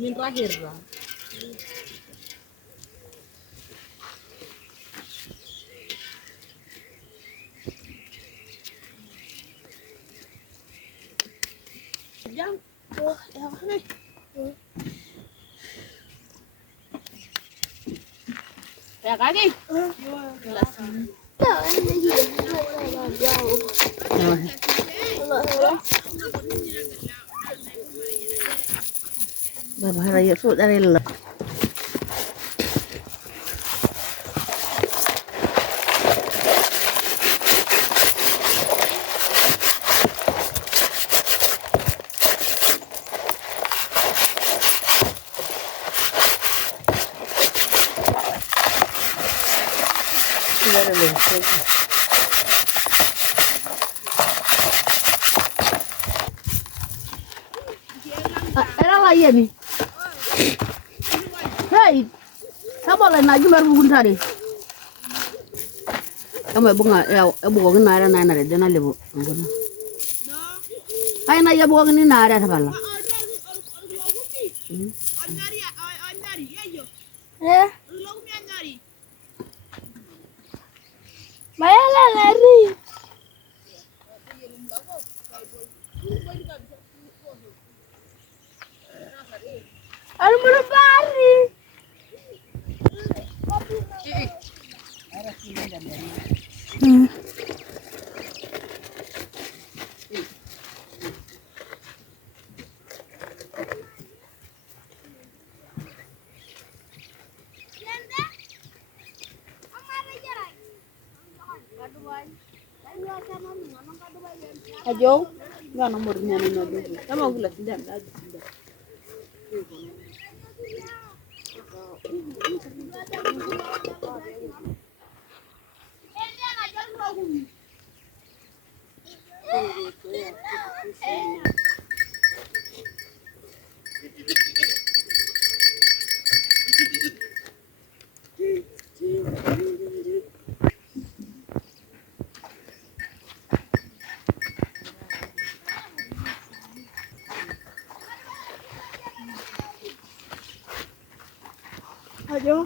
Min terakhir lah. Jam. Oh, ya mana? Ya kaki. Bapak raya sudah rela. Era lah iya nih. Hei, kamu boleh naju baru bukan tadi. Kamu bunga ya, bukan nara nara deh, jangan lebu. Ayo naya bukan ini nara apa lah? Maya lari. Aduh belum lari. Ajo, nggak nomornya nina dulu. Kamu gula tidak aja tidak. Ayo.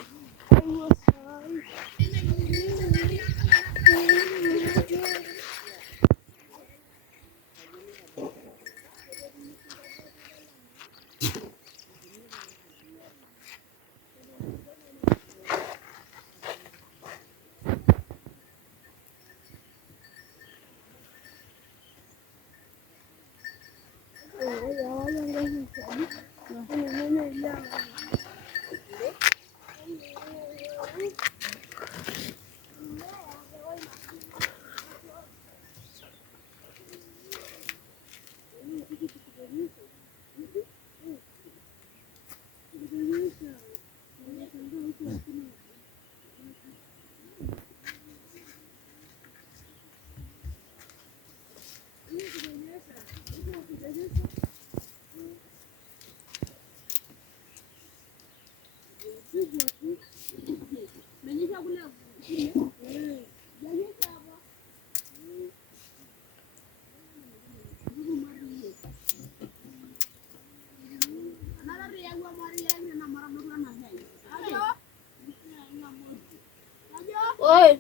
Oi.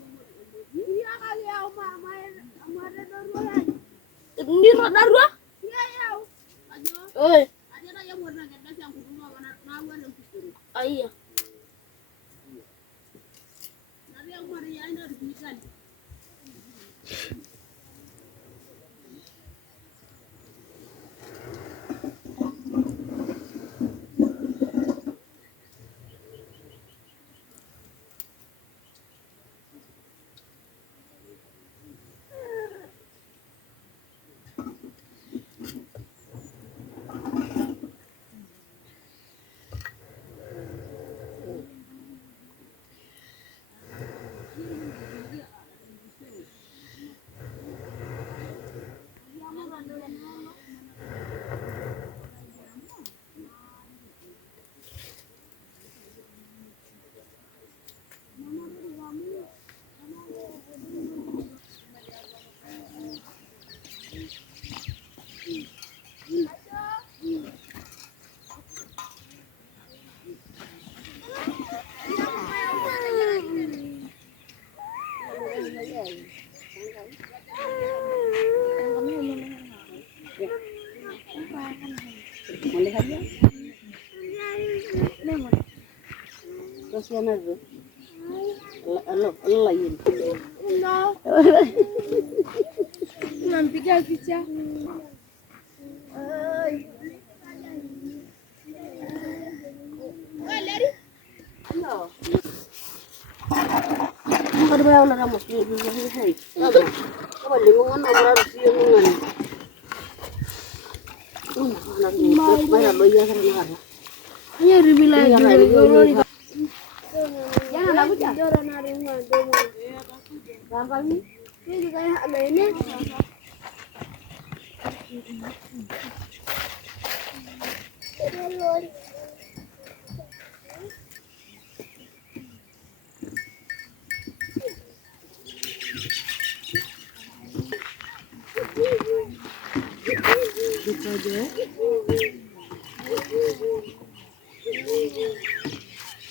Iya kali ya, ini roda dua? Iya ya. Oi. Ah iya. siana tu. Allah yin. No. Nampiga picha. No. Nggak ada yang nak masuk ni hai. Apa lingkungan orang sih lingkungan. Mana loya kerana apa? Hanya ribila juga. Jangan aku cak. Orang ada yang ada. Gampang ni. Ini juga yang ada ini.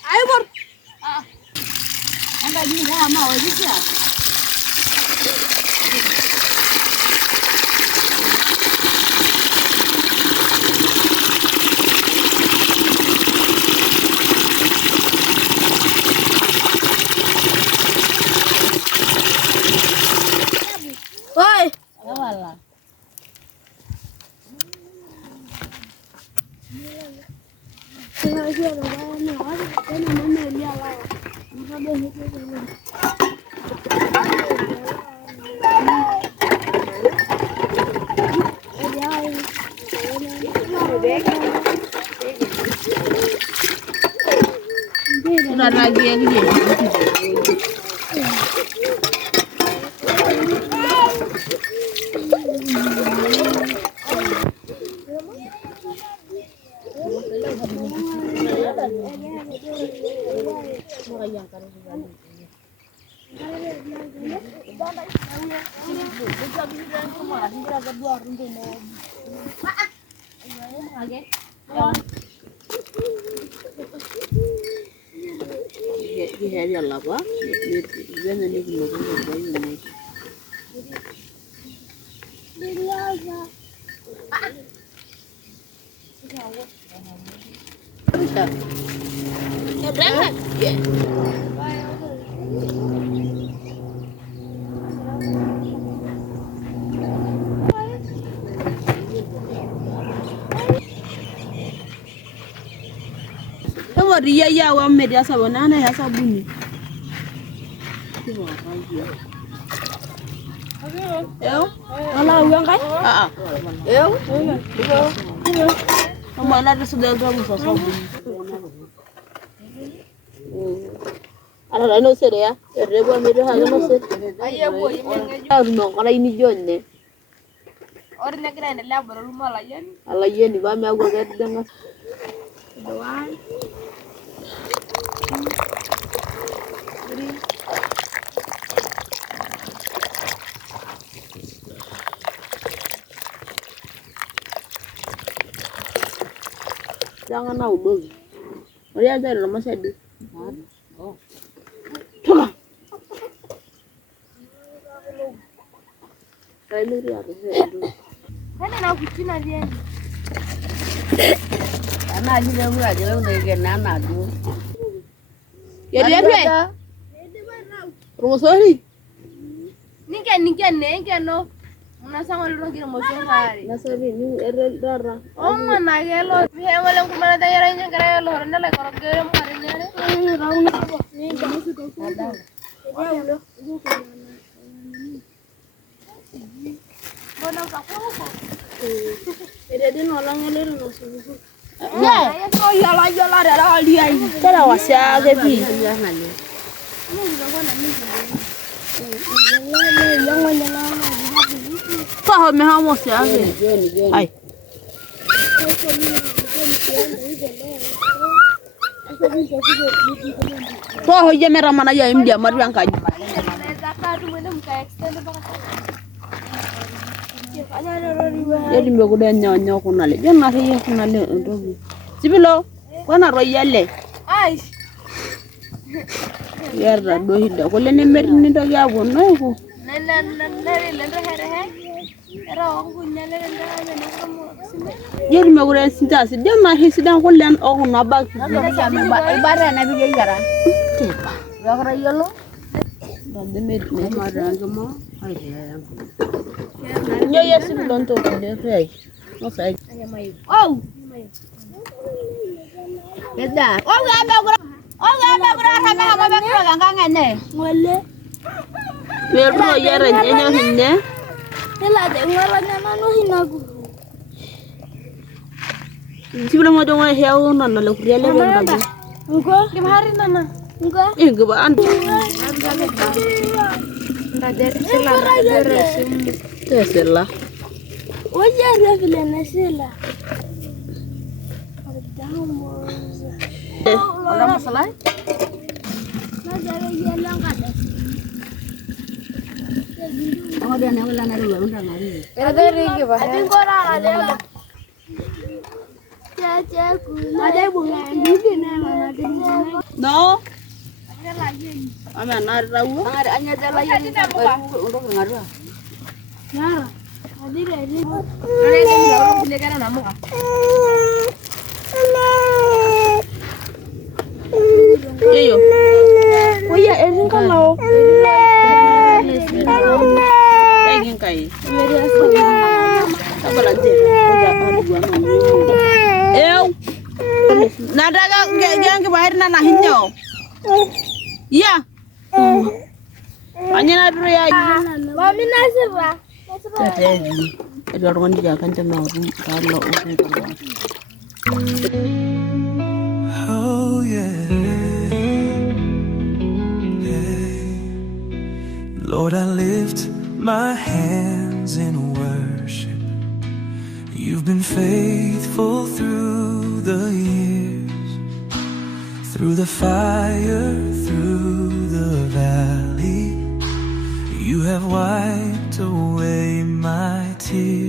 Ayo bor. Anda ni dah mau aja sih. Oi. Awallah. Sudah lagi yang ni. Di hari Allah apa? Jangan ni kita mungkin bayu ni. Ya berangkat. Tahu dia ya wa media sabana ya sabuni. Eu? Ala uang kan? Eu? Kamu ada sudah kamu sabuni. Ala no se ya. Rebo media ha no se. Ayo boy, mengeju. No, kalau ini jonne. Orang nak kena ada labor rumah layan. Ala yeni ba me agwa ga denga. Doan. Jangan nak udah. Dia ada rumah saya di. Oh. Coba. Saya ni dia ada saya. Mana nak kucing dia? Anak aja dah mula je lah untuk kena anak tu. Ya dia apa? Rumah sorry. Ni kan no. Mana sama lu lagi rumah sorry. Nasari ni erel darah. Oh mana gelo. Biar malam kemana dah yang yang kerja lo orang dah lagi orang kerja kemarin ni ada. Raun apa? Ni kamu sudah ada. Ada. Mana kamu apa? Dia nolong ngelir nasuh. Ya, so yala dah dia. Cara wasya kepi. Kau meh mau wasya ke? Ay. Kau je merah mana ya India maru yang kaji. Jadi mbak udah nyanyi kunale, jangan nasi kunale untuk. Sibilo, kau nak royale? Ay. Ya rado hidup, kalau ni merni dah ya bono aku. Nana, here. Era orang punya lele ndak ada nak kamu. Jadi maguren sinta si dia mah hisidang kulian oh nabak. Ibadah nabi jara. Gakra yolo. Dan demet ne madan gamo. Ai ya. Nyo yes belum tu dia rei. No sai. Oh. Beda. Oh gak ada gura. Oh gak ada gura sama sama gura gangan ne. Ngole. Merlo yara enyo hinne. Ela de ngoranya nanu hinagu. Sibula mo dong ay heaw non na lokriya le ben bagu. Engko gimana nana? Engko. Go ba an. Sela. Oye, reflena sela. Ada masalah? Oh dia nak ulang ada ulang ngari. Ada lagi bah. Ada korang ada. Ada bunga bibi nama ada. No. Ada lagi. Ama nar rawu. Ada anya ada lagi. Untuk ngaru. Ya. Ada lagi. Ada yang orang punya kan nama. Iyo. Oh ya, ini kan lo. Pengen kai. Apa lagi? Nada gang ke bahir na nahinyo. Iya. Anya na dulu ya. Mami nasira. Jadi, ada orang dia kan cenau kalau Oh yeah. Lord, I lift my hands in worship. You've been faithful through the years, through the fire, through the valley. You have wiped away my tears.